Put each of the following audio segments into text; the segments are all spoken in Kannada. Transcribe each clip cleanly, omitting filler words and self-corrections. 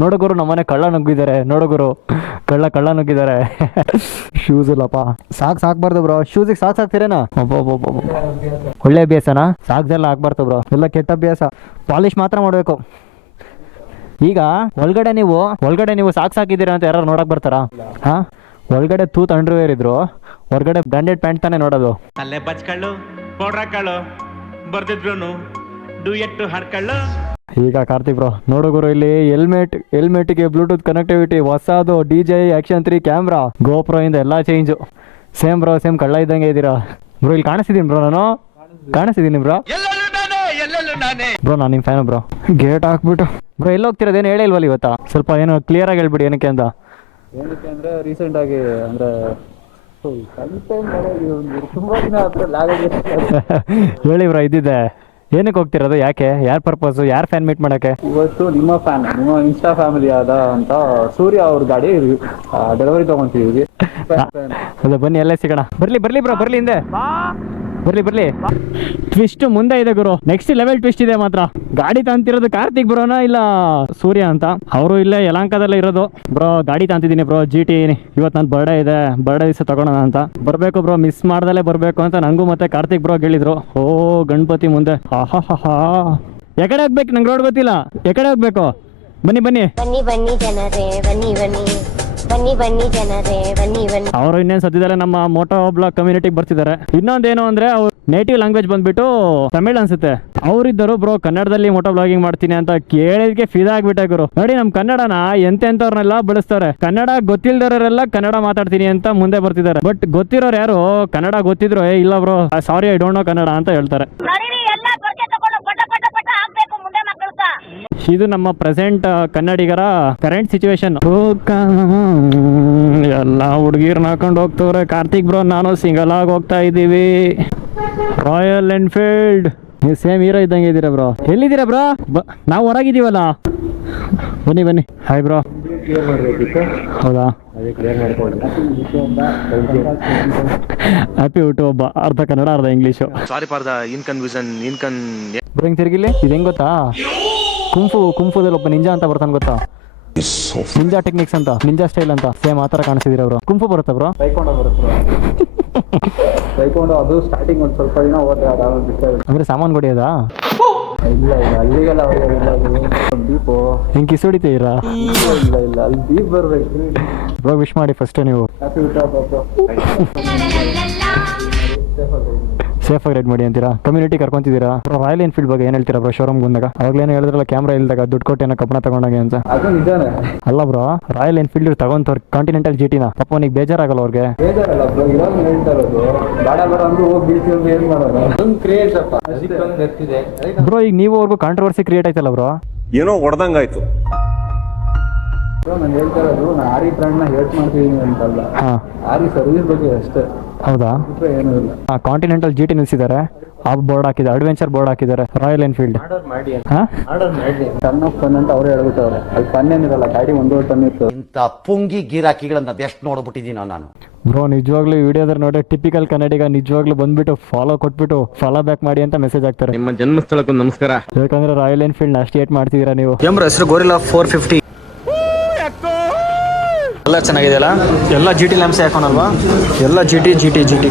ನೋಡಗುರು ನಮ್ಮನೆ ಕಳ್ಳ ನುಗ್ಗಿದ್ದಾರೆ, ನೋಡಗುರು ಕಳ್ಳ ನುಗ್ಗಿದ್ದಾರೆ. ಶೂಸ್ ಇಲ್ಲಪ್ಪ, ಸಾಕ್ಬಾರ್ದು ಬ್ರೋ. ಶೂಸಿಗೆ ಸಾಕ್ತಿರೇನಾ? ಒಳ್ಳೆ ಅಭ್ಯಾಸನಾ? ಸಾಕ್ದೆಲ್ಲ ಹಾಕ್ಬಾರ್ದು ಬ್ರೋ, ಎಲ್ಲ ಕೆಟ್ಟ ಅಭ್ಯಾಸ. ಪಾಲಿಶ್ ಮಾತ್ರ ಮಾಡಬೇಕು. ಈಗ ಒಳಗಡೆ ನೀವು ಸಾಕಿದ್ದೀರಾ ಅಂತ ಯಾರು ನೋಡಕ್ ಬರ್ತಾರಾ? ಹಾ, ಒಳಗಡೆ ತೂತ್ ಅಂಡರ್ವೇರ್ ಇದ್ರು, ಹೊರಗಡೆ ಬ್ರಾಂಡೆಡ್ ಪ್ಯಾಂಟ್ ತಾನೇ ನೋಡೋದು. ಅಲ್ಲೇ ಬಚ್ಕಳ್ಳು ಪೌಡ್ರಾಕಳ್ಳು ಬರ್ದಿದ್ರು ಡುಯೆಟ್ಟು ಹಾಡ್ಕಳ್ಳು. ಈಗ ಕಾರ್ತಿಕ್ ಬ್ರೋ ನೋಡುಗುರು, ಇಲ್ಲಿ ಹೆಲ್ಮೆಟ್ಗೆ ಬ್ಲೂಟೂತ್ ಕನೆಕ್ಟಿವಿಟಿ, ಹೊಸದು DJI Action 3 ಕ್ಯಾಮ್ರಾ, ಗೋಪ್ರೋ ಇಂದ ಎಲ್ಲ ಚೇಂಜು. ಸೇಮ್ ಬ್ರೋ, ಸೇಮ್ ಕಳ್ಳ ಇದ್ದಂಗೆ ಇದ್ದೀರಾ ಬ್ರೋ. ಇಲ್ಲಿ ಕಾಣಿಸ್ತಿದ್ದೀನಿ ಬ್ರೋ, ನಾನು ಕಾಣಿಸ್ತಿದ್ದೀನಿ ಬ್ರೋ. ಬ್ರೋ ನಾನು ನಿಮ್ಮ ಫ್ಯಾನ್ ಬ್ರೋ. ಗೇಟ್ ಹಾಕ್ಬಿಟ್ಟು ಬ್ರೋ ಎಲ್ಲಿ ಹೋಗ್ತಿರೋದೇನು ಹೇಳೇ ಇಲ್ವಲ್ಲ ಇವತ್ತ? ಸ್ವಲ್ಪ ಏನು ಕ್ಲಿಯರ್ ಆಗಿ ಹೇಳ್ಬಿಡಿ ಏನಕ್ಕೆ ಅಂತ. ಅಂದ್ರೆ ರೀಸೆಂಟ್ ಆಗಿ ಅಂದ್ರೆ ತುಂಬಾ ದಿನ ಹೇಳಿ ಬ್ರೋ, ಇದ್ದಿದ್ದೆ ಏನಕ್ಕೆ ಹೋಗ್ತಿರೋದು? ಯಾಕೆ? ಯಾರ ಪರ್ಪಸ್? ಯಾರು ಫ್ಯಾನ್ ಮೀಟ್ ಮಾಡಕ್ಕೆ? ಇವತ್ತು ನಿಮ್ಮ ಇನ್ಸ್ಟಾ ಫ್ಯಾಮಿಲಿ ಆದ ಅಂತ ಸೂರ್ಯ ಅವ್ರ ಗಾಡಿ ಡೆಲಿವರಿ ತಗೊಂತೀವಿ. ಅದ ಬನ್ನಿ ಎಲ್ಲೇ ಸಿಗೋಣ. ಬರ್ಲಿ ಬ್ರೋ, ಬರ್ಲಿ ಹಿಂದೆ ಬರ್ಲಿ. ಟ್ವಿಸ್ಟ್ ಮುಂದೆ ಇದೆ ಗುರು, ನೆಕ್ಸ್ಟ್ ಲೆವೆಲ್ ಟ್ವಿಸ್ಟ್ ಇದೆ ಮಾತ್ರ. ಗಾಡಿ ತಂತಿರೋದು ಕಾರ್ತಿಕ್ ಬ್ರೋನ ಇಲ್ಲ ಸೂರ್ಯ ಅಂತ. ಅವರು ಇಲ್ಲೇ ಯಲಹಂಕದಲ್ಲೇ ಇರೋದು ಬ್ರೋ. ಗಾಡಿ ತಂತಿದ್ದೀನಿ ಬ್ರೋ, GT. ಇವತ್ತು ನನ್ನ ಬರ್ಡೇ ಇದೆ, ಬರ್ಡೇ ದಿವಸ ತಗೊಳೋಣ ಅಂತ ಬರ್ಬೇಕು ಬ್ರೋ. ಮಿಸ್ ಮಾಡ್ದಲ್ಲೇ ಬರ್ಬೇಕು ಅಂತ ನಂಗೂ ಮತ್ತೆ ಕಾರ್ತಿಕ್ ಬ್ರೋ ಹೇಳಿದ್ರು. ಓ ಗಣಪತಿ ಮುಂದೆ, ಆಹಾ ಎಕಡೆ ಹೋಗ್ಬೇಕು? ನಂಗೆ ರೋಡ್ ಗೊತ್ತಿಲ್ಲ, ಎಕಡೆ ಹೋಗ್ಬೇಕು? ಬನ್ನಿ ಜನರೇ ಬನ್ನಿ. ಅವರು ಇನ್ನೇನು ಸದ್ಯದಲ್ಲೇ ನಮ್ಮ ಮೋಟೋ ಬ್ಲಾಗ್ ಕಮ್ಯುನಿಟಿಗೆ ಬರ್ತಿದ್ದಾರೆ. ಇನ್ನೊಂದೇನು ಅಂದ್ರೆ ಅವ್ರ ನೇಟಿವ್ ಲ್ಯಾಂಗ್ವೇಜ್ ಬಂದ್ಬಿಟ್ಟು ತಮಿಳ್ ಅನ್ಸುತ್ತೆ. ಅವರಿದ್ದರು ಬ್ರೋ ಕನ್ನಡದಲ್ಲಿ ಮೋಟೋ ಬ್ಲಾಗಿಂಗ್ ಮಾಡ್ತೀನಿ ಅಂತ ಕೇಳಿದ್ಕೆ ಫಿದಾ ಆಗ್ಬಿಟ್ಟೆ ಗುರು. ನೋಡಿ ನಮ್ಮ ಕನ್ನಡನ ಎಂತೆಂಥವ್ರನ್ನೆಲ್ಲ ಬಳಸ್ತಾರೆ. ಕನ್ನಡ ಗೊತ್ತಿಲ್ದವರೆಲ್ಲ ಕನ್ನಡ ಮಾತಾಡ್ತೀನಿ ಅಂತ ಮುಂದೆ ಬರ್ತಿದ್ದಾರೆ. ಬಟ್ ಗೊತ್ತಿರೋರು ಯಾರು ಕನ್ನಡ ಗೊತ್ತಿದ್ರು ಇಲ್ಲ bro sorry I don't know Kannada ಅಂತ ಹೇಳ್ತಾರೆ. ಇದು ನಮ್ಮ ಪ್ರೆಸೆಂಟ್ ಕನ್ನಡಿಗರ ಕರೆಂಟ್ ಸಿಚುವೇಶನ್. ಎಲ್ಲ ಹುಡುಗಿರ್ನ ಹಾಕೊಂಡು ಹೋಗ್ತವ್ರೆ. ಕಾರ್ತಿಕ್ ಬ್ರೋ ನಾನು ಸಿಂಗಲ್ ಆಗಿ ಹೋಗ್ತಾ ಇದ್ದೀವಿ. ರಾಯಲ್ ಎನ್ಫೀಲ್ಡ್, ನೀವು ಸೇಮ್ ಹೀರೋ ಇದ್ದಂಗೆ ಇದ್ದೀರಾ ಬ್ರೋ. ಎಲ್ಲಿದ್ದೀರಾ ಬ್ರೋ? ನಾವು ಹೊರಗಿದ್ದೀವಲ್ಲ. ಬನ್ನಿ. Hi bro. ಹೌದಾ? ಹ್ಯಾಪಿ ಹುಟ್ಟು ಹಬ್ಬ. ಅರ್ಧ ಕನ್ನಡ ಅರ್ಧ English. Sorry for the confusion. Bro ಹಿಂಗೆ ತಿರ್ಗಿಲಿ. ಇದು ಹೆಂಗ್ ಗೊತ್ತಾ? ಕುಂಫುದಲ್ಲಿ ಒಬ್ಬ ನಿಂಜಾ ಅಂತ ಬರ್ತಾನೆ ಗೊತ್ತಾ? ನಿಂಜಾ ಟೆಕ್ನಿಕ್ಸ್ ಅಂತ, ನಿಂಜಾ ಸ್ಟೈಲ್ ಅಂತ ಸೇಮ್ ಆ ಥರ ಕಾಣಿಸ್ತಿದ್ದೀರ ಬ್ರೋ. ಕುಂಫು ಬರುತ್ತಾ ಬ್ರೋ? ಬೈಕೊಂಡು ಅದು ಸ್ಟಾರ್ಟಿಂಗ್ ಒಂದು ಸ್ವಲ್ಪ ದಿನ ಹೋದ್ರೆ ಅಂದ್ರೆ ಸಾಮಾನು ಹೊಡಿಯೋದಾ? ಇಲ್ಲ ಅಲ್ಲಿಗೆಲ್ಲ ದೀಪು ಹಿಂಗೆ ಕಿಸ್ ಹೊಡಿತೀರಾ? ಇಲ್ಲ ಅಲ್ಲಿ ದೀಪ್ ಬರ್ಬೇಕು ಬ್ರೋ. ವಿಶ್ ಮಾಡಿ ಫಸ್ಟ್ ನೀವು. ಸೇಫ್ ಆಗಿ ರೈಡ್ ಮಾಡಿ ಅಂತೀರಾ? ಕಮ್ಯುನಿಟಿ ಕರ್ಕೊಂತಿದ್ದೀರಾ? ರಾಯಲ್ ಎನ್ಫೀಲ್ಡ್ ಬಗ್ಗೆ ಏನು ಹೇಳ್ತೀರಾ ಬ್ರೋ? ಶೋರೂಮ್ ಬಂದಾಗ ಅವಾಗಲೇನೋ ಹೇಳಿದ್ರಲ್ಲ ಕ್ಯಾಮ್ರಾ ಇಲ್ದಾಗ ದುಡ್ಡು ಕೊಟ್ಟೇನೋ ಕಬ್ಬಣ ತಗೊಂಡಾಗೆ ಅಂತ. ಅದು ನಿಜಾನೇ ಅಲ್ಲ ಬ್ರೋ, ರಾಯಲ್ ಎನ್ಫೀಲ್ಡ್ ತಗೊಂತವ್ರು ಕಾಂಟಿನೆಂಟಲ್ GT-ನ. ಪಾಪ ಅವನಿಗೆ ಬೇಜಾರಾಗಲ್ಲ ಅವ್ರಿಗೆ? ಬೇಜಾರಲ್ಲ ಬ್ರೋ, ಇವಾಗ ಹೇಳ್ತಾ ಇರೋದು ಬೇಡ ಅಂದ್ರೆ ಹೋಗಿ ಬೀಳ್ತೀವಿ ಏನ್ ಮಾಡೋದು. ಅದೊಂದು ಕ್ರಿಯೇಟ್ ಅಪ್ಪ ಗೊತ್ತಿದೆ ಬ್ರೋ. ಈಗ ನೀವು ಅವ್ರಿಗೂ ಕಾಂಟ್ರವರ್ಸಿ ಕ್ರಿಯೇಟ್ ಆಯ್ತಲ್ಲ ಬ್ರೋ? ಏನೋ ಹೊಡೆದಂಗಾಯ್ತು ಬ್ರೋ. ನಾನು ಹೇಳ್ತಾ ಇರೋದು ನಾನು ಆರಿ ಬ್ರ್ಯಾಂಡ್ನ ಹೇಟ್ ಮಾಡ್ತಿದ್ದೀನಿ ಅಂತಲ್ಲ, ಆರಿ ಸರ್ವಿಸ್ ಬಗ್ಗೆ ಅಷ್ಟೇ. ಹೌದಾ? ಏನೂ ಇಲ್ಲ. ಕಾಂಟಿನೆಂಟಲ್ GT ನಿಲ್ಸಿದ್ದಾರೆ, ಆ ಬೋರ್ಡ್ ಹಾಕಿದ್ದಾರೆ, ಅಡ್ವೆಂಚರ್ ಬೋರ್ಡ್ ಹಾಕಿದ್ದಾರೆ royal Enfield. Ton of fun ಅಂತ ಅವರೇ ಹೇಳ್ಬಿಟ್ಟವ್ರೆ. ಅಲ್ಲಿ ಫನ್ ಏನಿರಲ್ಲ, ಗಾಡಿ 1 ಟನ್ ಇತ್ತು. ಇಂಥ ಪುಂಗಿ ಗಿರಾಕಿಗಳನ್ನ ಎಷ್ಟು ನೋಡ್ಬಿಟ್ಟಿದ್ದೀನೋ ನಾನು. ಬ್ರೋ ನಿಜವಾಗ್ಲೂ ವಿಡಿಯೋದಲ್ಲಿ ನೋಡಿ ಟಿಪಿಕಲ್ ಕನ್ನಡಿಗ ನಿಜವಾಗ್ಲೂ ಬಂದ್ಬಿಟ್ಟು ಫಾಲೋ ಕೊಟ್ಬಿಟ್ಟು ಫಾಲೋ ಬ್ಯಾಕ್ ಮಾಡಿ ಅಂತ ಮೆಸೇಜ್ ಹಾಕ್ತಾರೆ. ನಿಮ್ಮ ಜನ್ಮಸ್ಥಳಕ್ಕೂ ನಮಸ್ಕಾರ. ಯಾಕಂದ್ರೆ ರಾಯಲ್ ಎನ್ಫೀಲ್ಡ್ ಅಷ್ಟು ಏಟ್ ಮಾಡ್ತಿದ್ದೀರಾ ನೀವು. ಹೆಸರು ಗೋರಿಲ್ಲಾ 450 ಎಲ್ಲ ಚೆನ್ನಾಗಿದೆಯಲ್ಲ. ಎಲ್ಲ GT ಲ್ಯಾಂಪ್ಸ್ ಹಾಕೋಣಲ್ವಾ? ಎಲ್ಲ GT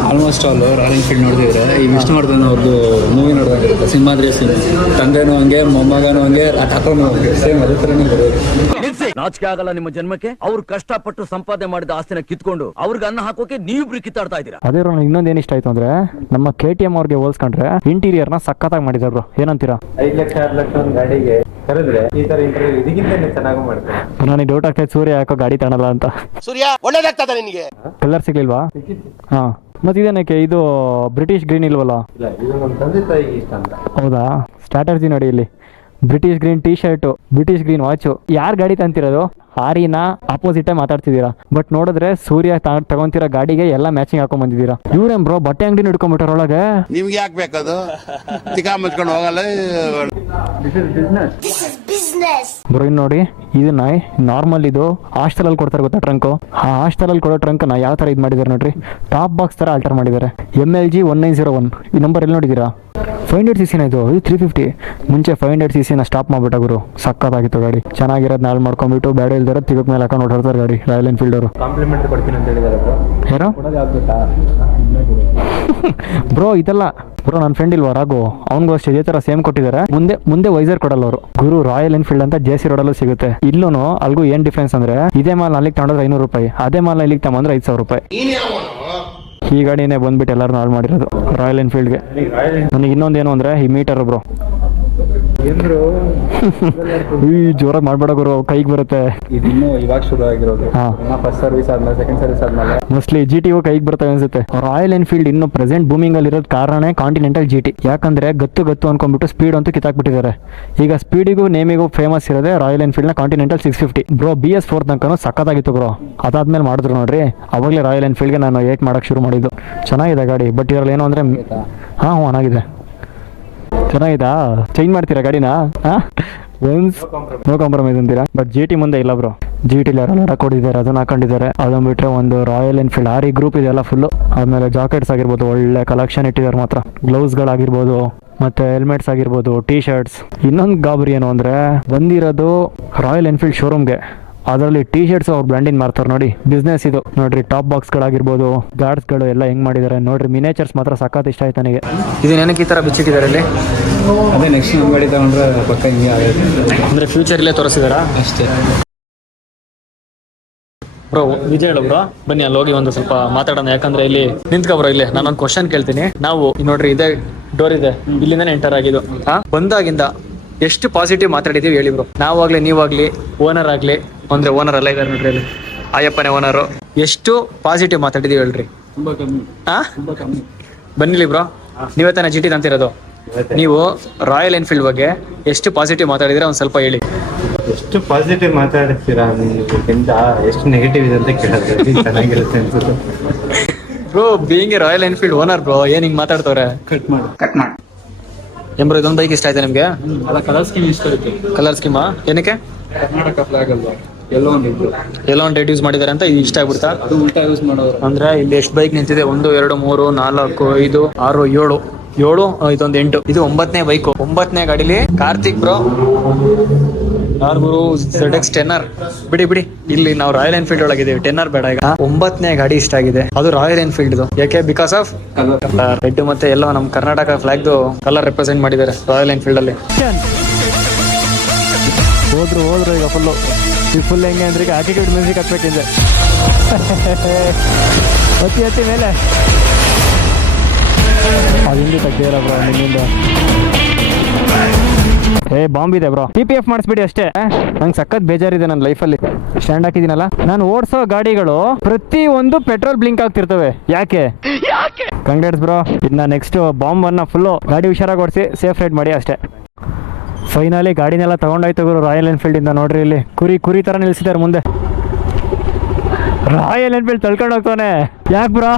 almost all royal Enfield ನೋಡಿದ್ರೆ ಈ ವಿಷ್ಣುವರ್ಧನ್ ಅವ್ರದ್ದು ಮೂವಿ ನೋಡಿದ್ರೆ ಸಿಂಹಾದ್ರಿ ತಂದೆನೂ ಹಂಗೆ ಮೊಮ್ಮಗನೂ ಹಂಗೆ ಹಾಕೋನು ಸೇಮ್ ಅದೇ ಥರನೇ ಬರೋದು. ನಾಚಿಕೆ ಆಗಲ್ಲ ನಿಮ್ಮ ಜನ್ಮಕ್ಕೆ? ಅವ್ರು ಕಷ್ಟಪಟ್ಟು ಸಂಪಾದನೆ ಮಾಡಿದ ಆಸ್ತಿನ ಕಿತ್ಕೊಂಡು ಅವ್ರಿಗೆ ಅನ್ನ ಹಾಕೋಕೆ ನೀವಿಬ್ರು ಕಿತ್ತಾಡ್ತಾ ಇದ್ದೀರಾ. ಅದೇ ಇನ್ನೊಂದು ಏನ್ ಇಷ್ಟ ಆಯ್ತು ಅಂದ್ರೆ ನಮ್ಮ KTM ಅವ್ರಿಗೆ ಹೋಲ್ಸ್ಕೊಂಡ್ರೆ ಇಂಟೀರಿಯರ್ ನ ಸಖತ್ತಾಗಿ ಮಾಡಿದಾರ ಬ್ರೋ. ಏನಂತೀರಾ? 5 ಲಕ್ಷ 6 ಲಕ್ಷ ಒಂದು ಗಾಡಿಗೆ ಕರೆದ್ರೆ ಈ ತರ ಇಂಟರ್ವ್ಯೂ ಇದಕ್ಕಿಂತ ಚೆನ್ನಾಗಿ ಮಾಡ್ತಾರೆ. ನನಗೆ ಡೌಟ್ ಆಗ್ತೈತೆ ಸೂರ್ಯ ಯಾಕೋ ಗಾಡಿ ತಾಣಲ್ಲ ಅಂತ. ಸೂರ್ಯ ಒಳ್ಳೇದಾಗ್ತದ ನಿನಗೆ? ಕಲರ್ ಸಿಗ್ಲಿಲ್ವಾ? ಹಾ ಮತ್ತೆ ಇದೇನಕ್ಕೆ ಇದು ಬ್ರಿಟಿಷ್ ಗ್ರೀನ್ ಇಲ್ವಲ್ಲ? ಇಲ್ಲ, ಇದು ನಮ್ಮ ತಂದೆ ತಾಯಿಗೆ ಇಷ್ಟ ಅಂತ. ಹೌದಾ? ಸ್ಟ್ರಾಟಜಿ ನೋಡಿ ಇಲ್ಲಿ. British green T shirt, British green watch. ಯಾರು ಗಾಡಿ ತಂತಿರೋದು? ಆರಿನ ಆಪೋಸಿಟ್ ಮಾತಾಡ್ತಿದ್ದೀರಾ. ಬಟ್ ನೋಡಿದ್ರೆ ಸೂರ್ಯ ತಗೊಂತಿರೋ ಗಾಡಿಗೆ ಎಲ್ಲ ಮ್ಯಾಚಿಂಗ್ ಹಾಕೊಂಡ್ ಬಂದಿದ್ದೀರಾ. ಇವ್ರೇನ್ ಬ್ರೋ ಬಟ್ಟೆ ಅಂಗಡಿ ಹಿಡ್ಕೊಂಡ್ಬಿಟ್ಟಾರ ಒಳಗೆ? ನಿಮ್ಗೆ ಯಾಕೆ ಬೇಕದು? ತಿಕ್ಕ ಮುಚ್ಕೊಂಡು ಹೋಗಲ್ಲ. This is business. ಬ್ರೋ ಇನ್ನು ನೋಡಿ ಇದನ್ನ ನಾರ್ಮಲ್ ಇದು ಹಾಸ್ಟೆಲಲ್ಲಿ ಕೊಡ್ತಾರೆ ಗೊತ್ತಾ ಟ್ರಂಕು, ಆ ಹಾಸ್ಟೆಲಲ್ಲಿ ಕೊಡೋ ಟ್ರಂಕ್ನ ಯಾವ ಥರ ಇದು ಮಾಡಿದ್ದಾರೆ ನೋಡ್ರಿ, ಟಾಪ್ ಬಾಕ್ಸ್ ಥರ ಆಲ್ಟರ್ ಮಾಡಿದ್ದಾರೆ. MLG 1901 ಈ ನಂಬರ್ ಎಲ್ಲಿ ನೋಡಿದ್ದೀರಾ? 500cc ಇದು 350. ಮುಂಚೆ 500cc ಸ್ಟಾಪ್ ಮಾಡ್ಬಿಟ್ಟ ಗುರು, ಸಕ್ಕತ್ತಾಗಿತ್ತು ಗಾಡಿ. ಚೆನ್ನಾಗಿರೋದು ನಾಳೆ ಮಾಡ್ಕೊಂಡ್ಬಿಟ್ಟು ಬ್ಯಾಡ ಇಲ್ದಿರೋ ತಿರುಗ್ ಮೇಲೆ ಹಾಕೊಂಡು ಹೊರಡ್ತಾರೆ ಗಾಡಿ ರಾಯಲ್ ಎನ್ಫೀಲ್ಡ್ ಅವರು. ಕಾಂಪ್ಲಿಮೆಂಟ್ರಿ ಕೊಡ್ತೀನಿ ಅಂತ ಹೇಳಿದಾರೆ ಯಾರೋ ಬ್ರೋ ಇದೆಲ್ಲ ಬ್ರೋ ನನ್ನ ಫ್ರೆಂಡ್ ಇಲ್ವಾ ರಾಘು, ಅವ್ನಿಗೂ ಅಷ್ಟೇ ಇದೇ ಥರ ಸೇಮ್ ಕೊಟ್ಟಿದ್ದಾರೆ. ಮುಂದೆ ವೈಸರ್ ಕೊಡಲ್ಲ ಅವರು. ಗುರು ರಾಯಲ್ ಎನ್ಫೀಲ್ಡ್ ಅಂತ JC ರೋಡಲ್ಲೂ ಸಿಗುತ್ತೆ. ಇಲ್ಲೂ ಅಲ್ಗೂ ಏನ್ ಡಿಫ್ರೆನ್ಸ್ ಅಂದ್ರೆ ಇದೇ ಮಾಲ್ ಅಲ್ಲಿಗೆ ತಗೊಂಡ್ರೆ 500 ರೂಪಾಯಿ, ಅದೇ ಮಾಲ್ ಇಲ್ಲಿಗೆ ತಗೊಂಡ್ರೆ 5,000 ರೂಪಾಯಿ. ಈ ಗಾಡಿನೇ ಬಂದ್ಬಿಟ್ಟು ಎಲ್ಲರೂ ಹಾಳು ಮಾಡಿರೋದು ರಾಯಲ್ ಎನ್ಫೀಲ್ಡ್ಗೆ. ನನಗೆ ಇನ್ನೊಂದೇನು ಅಂದ್ರೆ ಈ ಮೀಟರ್ ಬ್ರೋ ಈ ಜೋರಾಗಿ ಮಾಡ್ಬೇಡ ಗುರು, ಕೈಗೆ ಬರುತ್ತೆ. ಇದಿನ್ನೂ ಇವಾಗ ಶುರು ಆಗಿರೋದು. ಫಸ್ಟ್ ಸರ್ವಿಸ್ ಆದ್ಮೇಲೆ ಸೆಕೆಂಡ್ ಸರ್ವಿಸ್ ಆದ್ಮೇಲೆ ಮೋಸ್ಟ್ಲಿ GTO ಕೈಗೆ ಬರ್ತವೆ ಅನ್ಸುತ್ತೆ. ರಾಯಲ್ ಎನ್ಫೀಲ್ಡ್ ಇನ್ನು ಪ್ರೆಸೆಂಟ್ ಬೂಮಿಂಗ್ ಅಲ್ಲಿ ಇರೋದು ಕಾರಣ ಕಾಂಟಿನೆಂಟಲ್ GT. ಯಾಕಂದ್ರೆ ಗತ್ತು ಅನ್ಕೊಂಡ್ಬಿಟ್ಟು ಸ್ಪೀಡ್ ಅಂತೂ ಕಿತ್ತಾಕ್ಬಿಟ್ಟಿದ್ದಾರೆ. ಈಗ ಸ್ಪೀಡಿಗೂ ನೇಮಿಗೂ ಫೇಮಸ್ ಇರೋದೇ ರಾಯಲ್ ಎನ್ಫೀಲ್ಡ್ ನ ಕಾಂಟಿನೆಂಟಲ್ 650 ಬ್ರೋ. BS4 ತನಕನೂ ಸಕ್ಕತ್ತಾಗಿತ್ತು ಬ್ರೋ. ಅದಾದ್ಮೇಲೆ ಮಾಡಿದ್ರು ನೋಡ್ರಿ, ಅವಾಗಲೇ ರಾಯಲ್ ಎನ್ಫೀಲ್ಡ್ಗೆ ನಾನು ಏಟ್ ಮಾಡಕ್ ಶುರು ಮಾಡಿದ್ದು. ಚೆನ್ನಾಗಿದೆ ಗಾಡಿ, ಬಟ್ ಇದ್ರಲ್ಲಿ ಏನು ಅಂದ್ರೆ ಚೆನ್ನಾಗಿದೆ. ಚೆನ್ನಾಗಿದಾ? ಚೇಂಜ್ ಮಾಡ್ತೀರಾ ಗಾಡಿನ? ಒನ್ಸ್ ನೋ ಕಾಂಪ್ರಮೈಸ್ ಅಂತೀರಾ? ಬಟ್ GT ಮುಂದೆ ಇಲ್ಲ ಬ್ರೋ. GT ಯಾರೆಲ್ಲ ಹಾಕೊಂಡಿದ್ದಾರೆ, ಅದನ್ನ ಹಾಕೊಂಡಿದ್ದಾರೆ. ಅದನ್ನ ಬಿಟ್ರೆ ಒಂದು ರಾಯಲ್ ಎನ್ಫೀಲ್ಡ್ RE ಗ್ರೂಪ್ ಇದೆಲ್ಲ ಫುಲ್ಲು. ಆಮೇಲೆ ಜಾಕೆಟ್ಸ್ ಆಗಿರ್ಬೋದು, ಒಳ್ಳೆ ಕಲೆಕ್ಷನ್ ಇಟ್ಟಿದ್ದಾರೆ ಮಾತ್ರ. ಗ್ಲೌಸ್ಗಳಾಗಿರ್ಬೋದು, ಮತ್ತೆ ಹೆಲ್ಮೆಟ್ಸ್ ಆಗಿರ್ಬೋದು, ಟೀ ಶರ್ಟ್ಸ್. ಇನ್ನೊಂದು ಗಾಬರಿ ಏನು ಅಂದ್ರೆ ಬಂದಿರೋದು ರಾಯಲ್ ಎನ್ಫೀಲ್ಡ್ ಶೋರೂಮ್ಗೆ, ಅದರಲ್ಲಿ ಟೀ ಶರ್ಟ್ಸ್ ಅವ್ರು ಬ್ರ್ಯಾಂಡಿಂಗ್ ಮಾಡ್ತಾರೆ ನೋಡಿ. ಬಿಸ್ನೆಸ್ ಇದು ನೋಡ್ರಿ. ಟಾಪ್ ಬಾಕ್ಸ್ಗಳಾಗಿರ್ಬೋದು, ಗಾರ್ಡ್ಸ್ಗಳು ಎಲ್ಲ ಹೆಂಗ್ ಮಾಡಿದ್ದಾರೆ ನೋಡ್ರಿ. ಮಿನೇಚರ್ಸ್ ಮಾತ್ರ ಸಖತ್ ಇಷ್ಟ ಆಯ್ತು ನನಗೆ. ಇದನ್ನೇನಕ್ಕೆ ಈ ಥರ ಬಿಚ್ಚಿಟ್ಟಿದ್ದಾರೆ ಇಲ್ಲಿ? ಅದೇ ನೆಕ್ಸ್ಟ್ ನಮ್ಮ ಗಾಡಿ ತಗೊಂಡ್ರೆ ಪಕ್ಕ ಹಿಂಗೆ ಆಗುತ್ತೆ ಅಂದರೆ ಫ್ಯೂಚರ್ಲೇ ತೋರಿಸಿದಾರಾ ಅಷ್ಟೇ. ಬ್ರೋ ನಿಜ ಹೇಳು ಬ್ರೋ, ಬನ್ನಿ ಅಲ್ಲಿ ಹೋಗಿ ಒಂದು ಸ್ವಲ್ಪ ಮಾತಾಡೋಣ. ಯಾಕಂದ್ರೆ ಇಲ್ಲಿ ನಿಂತ್ಕೊ ಬ್ರೋ, ಇಲ್ಲಿ ನಾನೊಂದು ಕ್ವಶನ್ ಕೇಳ್ತೀನಿ. ನಾವು ನೋಡ್ರಿ ಇದೇ ಡೋರ್ ಇದೆ, ಇಲ್ಲಿಂದಾನೆ ಎಂಟರ್ ಆಗಿದ್ದು. ಬಂದಾಗಿಂದ ಎಷ್ಟು ಪಾಸಿಟಿವ್ ಮಾತಾಡಿದೀವಿ ಹೇಳಿ ಬ್ರೋ. ನಾವಾಗ್ಲಿ ನೀವಾಗ್ಲಿ ಓನರ್ ಆಗ್ಲಿ, ಅಂದ್ರೆ ಓನರ್ ಎಲ್ಲ ಇದಾರೆ ನೋಡ್ರಿ ಅಲ್ಲಿ, ಆಯಪ್ಪನೇ ಓನರು. ಎಷ್ಟು ಪಾಸಿಟಿವ್ ಮಾತಾಡಿದೀವಿ ಹೇಳ್ರಿ? ತುಂಬ ಕಮ್ಮಿ. ಬನ್ನಿಲಿ ಬ್ರೋ, ನೀವೇ ತಾನೇ GT ಅಂತಿರೋದು. ನೀವು ರಾಯಲ್ ಎನ್ಫೀಲ್ಡ್ ಬಗ್ಗೆ ಎಷ್ಟು ಪಾಸಿಟಿವ್ ಮಾತಾಡಿದ್ರೆ ಒಂದು ಸ್ವಲ್ಪ ಹೇಳಿ. ಎಷ್ಟು ಪಾಸಿಟಿವ್ ಮಾತಾಡ್ತೀರಾ ನಿಮ್ಗಿಂತ ಎಷ್ಟು ನೆಗೆಟಿವ್ ಇದೆ ಅಂತ ಕೇಳಿದ್ರೆ ಚೆನ್ನಾಗಿರುತ್ತೆ ಅನ್ಸುತ್ತೆ bro. Being royal Enfield owner bro, ಏನ್ ಹಿಂಗ್ ಮಾತಾಡ್ತವ್ರೆ? ಕಟ್ ಮಾಡಿ ಏನ್ ಬ್ರೋ, ಇದೊಂದು ಬೈಕ್ ಇಷ್ಟ ಆಯ್ತಾ ನಿಮ್ಗೆ? ಅಲ್ಲ, ಕಲರ್ ಸ್ಕೀಮ್ ಇಷ್ಟ ಆಯ್ತು. Colour schema? ಏನಕ್ಕೆ? ಕರ್ನಾಟಕ ಫ್ಲಾಗ್ ಅಲ್ವಾ, ಎಲ್ಲೋ ಒಂದು ರೇಟ್ ಯೂಸ್ ಮಾಡಿದ್ದಾರೆ ಅಂತ ಇಷ್ಟ ಆಗ್ಬಿಡ್ತಾ? ಅದು ಉಲ್ಟಾ ಯೂಸ್ ಮಾಡೋರು. ಅಂದ್ರೆ ಇಲ್ಲಿ ಎಷ್ಟು ಬೈಕ್ ನಿಂತಿದೆ? 1 2 3 4 5 6 7 ಇದೊಂದು 8. ಇದು 9ನೇ ಬೈಕು. 9ನೇ ಗಾಡಿಲಿ ಕಾರ್ತಿಕ್ ಬ್ರೋ ಯಾರು ZX 10R. ಬಿಡಿ ಇಲ್ಲಿ ನಾವು ರಾಯಲ್ ಎನ್ಫೀಲ್ಡ್ ಒಳಗಿದ್ದೀವಿ. 10R ಬೇಡ ಈಗ. 9ನೇ ಗಾಡಿ ಇಷ್ಟ ಆಗಿದೆ, ಅದು ರಾಯಲ್ ಎನ್ಫೀಲ್ಡ್. ಯಾಕೆ? ಬಿಕಾಸ್ ಆಫ್ ರೆಡ್ ಮತ್ತೆ ಎಲ್ಲೋ ನಮ್ಮ ಕರ್ನಾಟಕ ಫ್ಲಾಗ್ ಕಲರ್ ರೆಪ್ರೆಸೆಂಟ್ ಮಾಡಿದ್ದಾರೆ ರಾಯಲ್ ಎನ್ಫೀಲ್ಡ್ ಅಲ್ಲಿ. ಹೋದ್ರು ಈಗ ಫುಲ್ ಹೆಂಗೆ ಅಂದ್ರೆ ಈಗ ಆಟಿಟ್ಯೂಡ್ ಮ್ಯೂಸಿಕ್ ಹಚ್ಬೇಕಿದೆ. ಅತಿ ಮೇಲೆ ಅದಿಂದ ತೆಗ್ದಿರ ಬ್ರೋ ನಿಮ್ಮಿಂದ. ಬಾಂಬ್ ಇದೆ ಬ್ರೋ. PPF ಮಾಡಿಸ್ಬಿಡಿ ಅಷ್ಟೇ. ನಂಗೆ ಸಖತ್ ಬೇಜಾರಿದೆ ನನ್ನ ಲೈಫಲ್ಲಿ. ಸ್ಟ್ಯಾಂಡ್ ಹಾಕಿದ್ದೀನಲ್ಲ, ನಾನು ಓಡಿಸೋ ಗಾಡಿಗಳು ಪ್ರತಿ ಒಂದು ಪೆಟ್ರೋಲ್ ಬ್ಲಿಂಕ್ ಆಗ್ತಿರ್ತವೆ. ಯಾಕೆ? Congrats bro. ಇನ್ನ ನೆಕ್ಸ್ಟ್ ಬಾಂಬ್ ಅನ್ನ ಫುಲ್ಲು ಗಾಡಿ ಹುಷಾರಾಗಿ ಓಡಿಸಿ ಸೇಫ್ ರೈಡ್ ಮಾಡಿ ಅಷ್ಟೇ. ಫೈನಲಿ ಗಾಡಿನೆಲ್ಲ ತಗೊಂಡಾಯ್ತು ಗುರು ರಾಯಲ್ ಎನ್ಫೀಲ್ಡ್ ಇಂದ. ನೋಡ್ರಿ ಇಲ್ಲಿ ಕುರಿ ತರ ನಿಲ್ಸಿದ್ದಾರೆ ಮುಂದೆ. ರಾಯಲ್ ಎನ್ಫೀಲ್ಡ್ ತಳ್ಕೊಂಡು ಹೋಗ್ತಾನೆ. ಯಾಕೆ ಬ್ರೋ?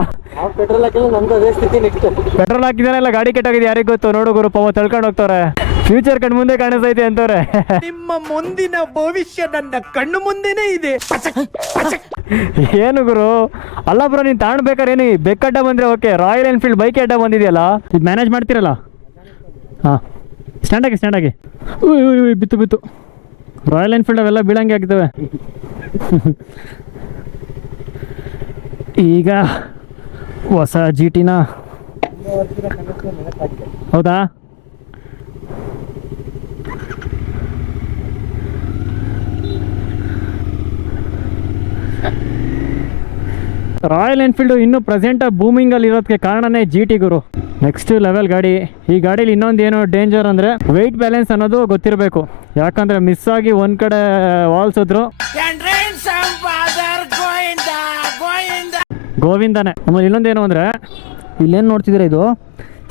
ಪೆಟ್ರೋಲ್ ಹಾಕಿದಾನೆಲ್ಲ ಗಾಡಿ ಕೆಟ್ಟಾಗಿದೆ, ಯಾರಿಗ ಗೊತ್ತು? ನೋಡು ಗುರು, ಪಾವ ತಳ್ಕೊಂಡು ಹೋಗ್ತಾರೆ. ಫ್ಯೂಚರ್ ಕಣ್ಣು ಮುಂದೆ ಕಾಣಿಸ್ತೈತೆ ಅಂತವ್ರೆ. ನಿಮ್ಮ ಮುಂದಿನ ಭವಿಷ್ಯ ನನ್ನ ಕಣ್ಣು ಮುಂದೆನೇ ಇದೆ. ಏನು ಗುರು? ಅಲ್ಲ ಬ್ರೋ, ನೀನ್ ತಾಣ್ಬೇಕಾರೆ ಏನು ಬೆಕ್ಕಡ್ಡ ಬಂದ್ರೆ ಓಕೆ, ರಾಯಲ್ ಎನ್ಫೀಲ್ಡ್ ಬೈಕ್ ಅಡ್ಡ ಬಂದಿದೆಯಲ್ಲ, ಇದು ಮ್ಯಾನೇಜ್ ಮಾಡ್ತಿರಲ್ಲ? ಸ್ಟ್ಯಾಂಡ್ ಆಗಿ ಬಿತ್ತು. ರಾಯಲ್ ಎನ್ಫೀಲ್ಡ್ ಅವೆಲ್ಲ ಬೀಳಂಗೆ ಆಗ್ತವೆ. ಈಗ ಹೊಸ GTನ ಹೌದಾ? ರಾಯಲ್ ಎನ್ಫೀಲ್ಡ್ ಇನ್ನೂ ಪ್ರೆಸೆಂಟ್ ಬೂಮಿಂಗ್ ಅಲ್ಲಿ ಇರೋದಕ್ಕೆ ಕಾರಣನೇ GT ಗುರು. ನೆಕ್ಸ್ಟ್ ಲೆವೆಲ್ ಗಾಡಿ. ಈ ಗಾಡೀಲಿ ಇನ್ನೊಂದು ಏನು ಡೇಂಜರ್ ಅಂದ್ರೆ ವೆಯ್ಟ್ ಬ್ಯಾಲೆನ್ಸ್ ಅನ್ನೋದು ಗೊತ್ತಿರಬೇಕು. ಯಾಕಂದ್ರೆ ಮಿಸ್ ಆಗಿ ಒಂದ್ ಕಡೆ ವಾಲ್ಸಿದ್ರು ಗೋವಿಂದನೇ. ಆಮೇಲೆ ಇನ್ನೊಂದೇನು ಅಂದ್ರೆ ಇಲ್ಲೇನು ನೋಡ್ತಿದ್ರೆ, ಇದು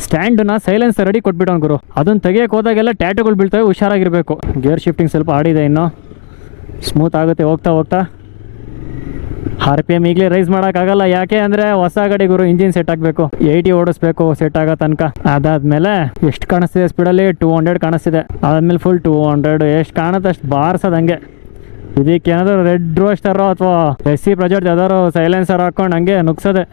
ಸ್ಟ್ಯಾಂಡನ್ನ ಸೈಲೆನ್ಸ್ ರೆಡಿ ಕೊಟ್ಬಿಟ್ಟವನು ಗುರು. ಅದನ್ನ ತೆಗಿಯಕ್ಕೆ ಹೋದಾಗೆಲ್ಲ ಟ್ಯಾಟುಗಳು ಬೀಳ್ತವೆ, ಹುಷಾರಾಗಿರ್ಬೇಕು. ಗೇರ್ ಶಿಫ್ಟಿಂಗ್ ಸ್ವಲ್ಪ ಆಡಿದೆ, ಇನ್ನು ಸ್ಮೂತ್ ಆಗುತ್ತೆ ಹೋಗ್ತಾ. RPM ಈಗಲೇ ರೈಸ್ ಮಾಡೋಕ್ಕಾಗಲ್ಲ, ಯಾಕೆ ಅಂದರೆ ಹೊಸ ಗಾಡಿ ಗುರು, ಇಂಜಿನ್ ಸೆಟ್ ಆಗಬೇಕು, 80 ಓಡಿಸ್ಬೇಕು ಸೆಟ್ ಆಗೋ ತನಕ. ಅದಾದಮೇಲೆ ಎಷ್ಟು ಕಾಣಿಸ್ತಿದೆ ಸ್ಪೀಡಲ್ಲಿ? 200 ಕಾಣಿಸ್ತಿದೆ. ಅದಾದ್ಮೇಲೆ ಫುಲ್ 200 ಎಷ್ಟು ಕಾಣುತ್ತೆ ಅಷ್ಟು ಬಾರ್ಸೋದು ಹಂಗೆ. ಇದಕ್ಕೆ ಏನಾದರೂ ರೆಡ್ ರೋಸ್ಟರು ಅಥವಾ SC ಪ್ರಾಜೆಕ್ಟ್ ಯಾವ್ದಾದ್ರು ಸೈಲೆನ್ಸರ್ ಹಾಕೊಂಡು ಹಂಗೆ ನುಗ್ಸೋದೆ.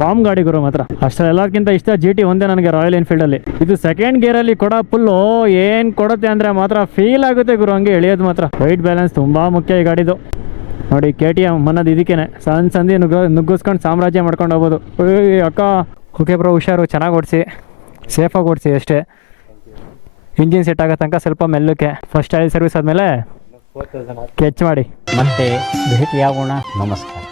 ಬಾಂಬ್ ಗಾಡಿ ಗುರು ಮಾತ್ರ. ಅಷ್ಟೆಲ್ಲಕ್ಕಿಂತ ಇಷ್ಟ GT ಒಂದೇ ನನಗೆ ರಾಯಲ್ ಎನ್ಫೀಲ್ಡಲ್ಲಿ. ಇದು ಸೆಕೆಂಡ್ ಗೇರಲ್ಲಿ ಕೊಡೋ ಫುಲ್ಲು ಏನು ಕೊಡುತ್ತೆ ಅಂದರೆ ಮಾತ್ರ ಫೀಲ್ ಆಗುತ್ತೆ ಗುರು, ಹಂಗೆ ಎಳೆಯೋದು ಮಾತ್ರ. ವೈಟ್ ಬ್ಯಾಲೆನ್ಸ್ ತುಂಬ ಮುಖ್ಯ ಈ ಗಾಡಿದು. ನೋಡಿ KTM ಅನ್ನೋದು ಇದಕ್ಕೇನೆ, ಸಂದಿ ನುಗ್ಗಿಸ್ಕೊಂಡು ಸಾಮ್ರಾಜ್ಯ ಮಾಡ್ಕೊಂಡು ಹೋಗ್ಬೋದು. ಅಕ್ಕ ಓಕೆ ಬ್ರೋ, ಹುಷಾರು, ಚೆನ್ನಾಗಿ ಓಡಿಸಿ, ಸೇಫಾಗಿ ಓಡಿಸಿ ಅಷ್ಟೇ. ಇಂಜಿನ್ ಸೆಟ್ ಆಗೋ ತನಕ ಸ್ವಲ್ಪ ಮೆಲ್ಲಕ್ಕೆ. ಫಸ್ಟ್ ಆಯಿಲ್ ಸರ್ವಿಸ್ ಆದಮೇಲೆ ಕೆಚ್ ಮಾಡಿ ಮತ್ತೆ ಭೇಟಿಯಾಗೋಣ. ನಮಸ್ಕಾರ.